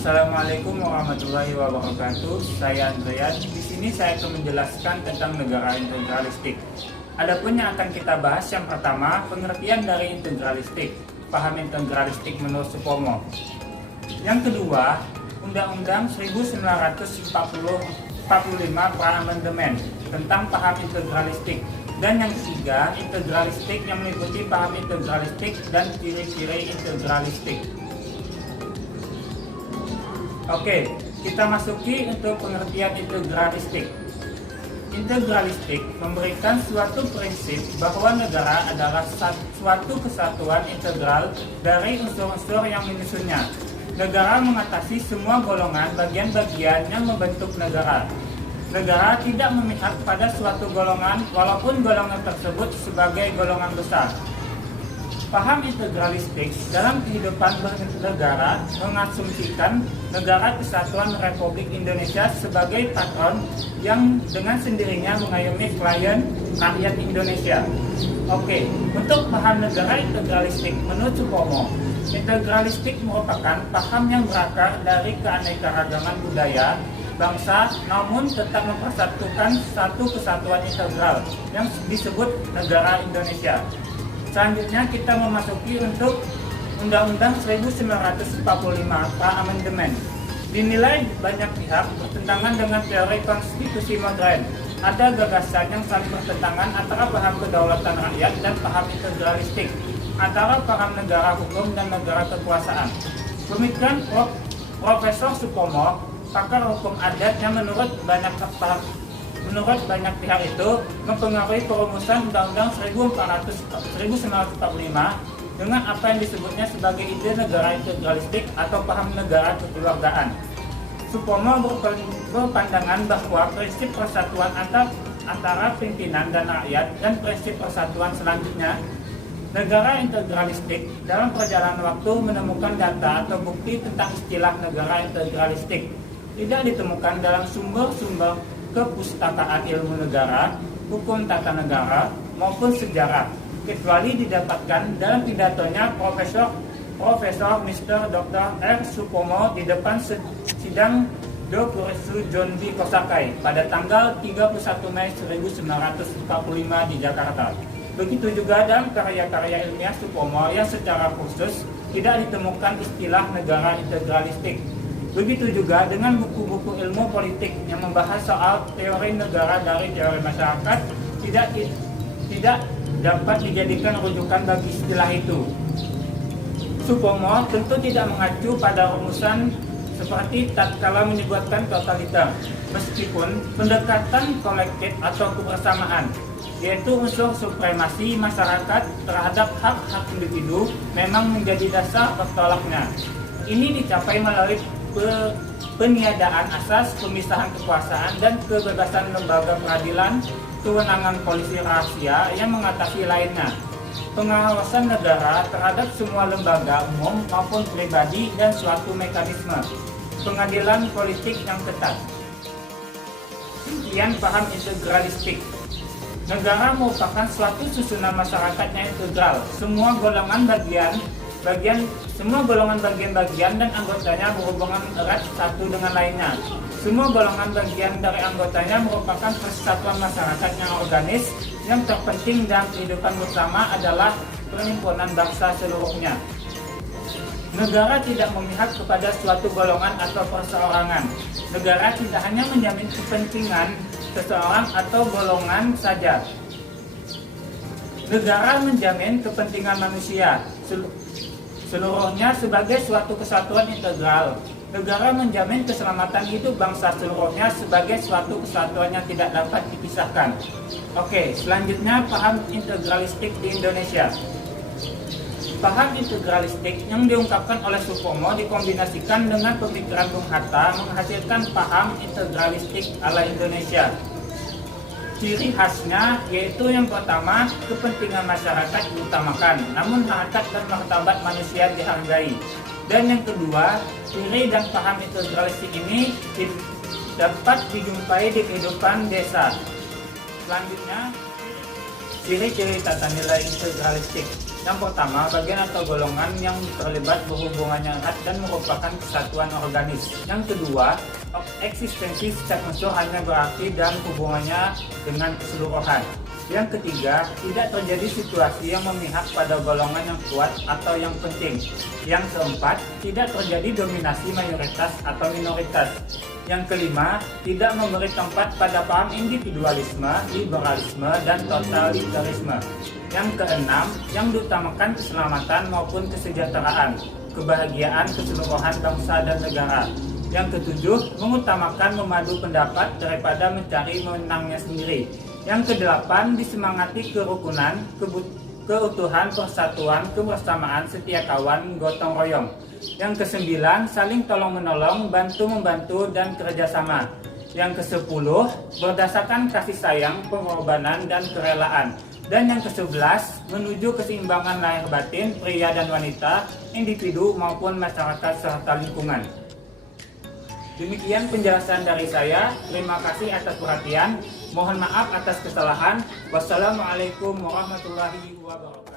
Assalamualaikum warahmatullahi wabarakatuh. Saya Andreas. Di sini saya akan menjelaskan tentang negara integralistik. Adapun yang akan kita bahas yang pertama, pengertian dari integralistik. Paham integralistik menurut Supomo. Yang kedua, Undang-Undang 1945 pra-amandemen tentang paham integralistik. Dan yang ketiga, integralistik yang meliputi paham integralistik dan ciri-ciri integralistik. Oke, kita masuki untuk pengertian integralistik. Integralistik memberikan suatu prinsip bahwa negara adalah suatu kesatuan integral dari unsur-unsur yang menyusunnya. Negara mengatasi semua golongan bagian-bagian yang membentuk negara. Negara tidak memihak pada suatu golongan walaupun golongan tersebut sebagai golongan besar. Paham integralistik dalam kehidupan bernegara mengasumsikan Negara Kesatuan Republik Indonesia sebagai patron yang dengan sendirinya mengayomi klien rakyat Indonesia. Oke, untuk paham negara integralistik menurut Supomo, integralistik merupakan paham yang berakar dari keanekaragaman budaya, bangsa, namun tetap mempersatukan satu kesatuan integral yang disebut negara Indonesia. Selanjutnya kita memasuki untuk Undang-Undang 1945 pra-amandemen. Dinilai banyak pihak bertentangan dengan teori konstitusi modern. Ada gagasan yang saling bertentangan antara paham kedaulatan rakyat dan paham integralistik, antara paham negara hukum dan negara kekuasaan. Demikian Profesor Supomo, pakar hukum adat yang menurut banyak pihak itu mempengaruhi perumusan Undang-Undang 1945 dengan apa yang disebutnya sebagai ide negara integralistik atau paham negara kekeluargaan. Supomo berpandangan bahwa prinsip persatuan antara pimpinan dan rakyat dan prinsip persatuan selanjutnya. Negara integralistik dalam perjalanan waktu menemukan data atau bukti tentang istilah negara integralistik. Tidak ditemukan dalam sumber-sumber kepustakaan ilmu negara, hukum tata negara, maupun sejarah, kecuali didapatkan dalam pidatonya Profesor Mr. Dr. R. Supomo di depan sidang Dokuritsu John B. Kosakai pada tanggal 31 Mei 1945 di Jakarta. Begitu juga dalam karya-karya ilmiah Supomo yang secara khusus tidak ditemukan istilah negara integralistik. Begitu juga dengan buku-buku ilmu politik yang membahas soal teori negara dari teori masyarakat tidak dapat dijadikan rujukan bagi istilah itu. Supomo tentu tidak mengacu pada rumusan seperti tatkala menyebutkan totaliter, meskipun pendekatan kolektif atau kebersamaan, yaitu unsur supremasi masyarakat terhadap hak-hak individu, memang menjadi dasar bertolaknya. Ini dicapai melalui peniadaan asas pemisahan kekuasaan dan kebebasan lembaga peradilan, kewenangan polisi rahasia yang mengatasi lainnya, pengawasan negara terhadap semua lembaga umum maupun pribadi dan suatu mekanisme, pengadilan politik yang ketat. Sekian paham integralistik. Negara merupakan suatu susunan masyarakatnya integral. Semua golongan bagian-bagian dan anggotanya berhubungan erat satu dengan lainnya. Semua golongan bagian dari anggotanya merupakan persatuan masyarakat yang organis. Yang terpenting dalam kehidupan bersama adalah perhimpunan bangsa seluruhnya. Negara tidak memihak kepada suatu golongan atau perseorangan. Negara tidak hanya menjamin kepentingan seseorang atau golongan saja. Negara menjamin kepentingan manusia seluruhnya sebagai suatu kesatuan integral. Negara menjamin keselamatan hidup bangsa seluruhnya sebagai suatu kesatuan yang tidak dapat dipisahkan. Oke, selanjutnya paham integralistik di Indonesia. Paham integralistik yang diungkapkan oleh Supomo dikombinasikan dengan pemikiran Bung Hatta menghasilkan paham integralistik ala Indonesia. Ciri khasnya yaitu yang pertama, kepentingan masyarakat diutamakan, namun harkat dan martabat manusia dihargai. Dan yang kedua, ciri dan paham integralistik ini dapat dijumpai di kehidupan desa. Selanjutnya, ciri-ciri tata nilai integralistik. Yang pertama, bagian atau golongan yang terlibat berhubungannya erat dan merupakan kesatuan organis. Yang kedua, eksistensi setiap unsur hanya berarti dan hubungannya dengan keseluruhan. Yang ketiga, tidak terjadi situasi yang memihak pada golongan yang kuat atau yang penting. Yang keempat, tidak terjadi dominasi mayoritas atau minoritas. Yang kelima, tidak memberi tempat pada paham individualisme, liberalisme, dan totalitarisme. Yang keenam, yang diutamakan keselamatan maupun kesejahteraan, kebahagiaan keseluruhan bangsa dan negara. Yang ketujuh, mengutamakan memadu pendapat daripada mencari menangnya sendiri. Yang kedelapan, disemangati kerukunan, keutuhan, persatuan, kebersamaan, setia kawan, gotong royong. Yang kesembilan, saling tolong-menolong, bantu-membantu, dan kerjasama. Yang kesepuluh, berdasarkan kasih sayang, pengorbanan, dan kerelaan. Dan yang kesebelas, menuju keseimbangan lahir batin, pria dan wanita, individu maupun masyarakat serta lingkungan. Demikian penjelasan dari saya. Terima kasih atas perhatian. Mohon maaf atas kesalahan. Wassalamualaikum warahmatullahi wabarakatuh.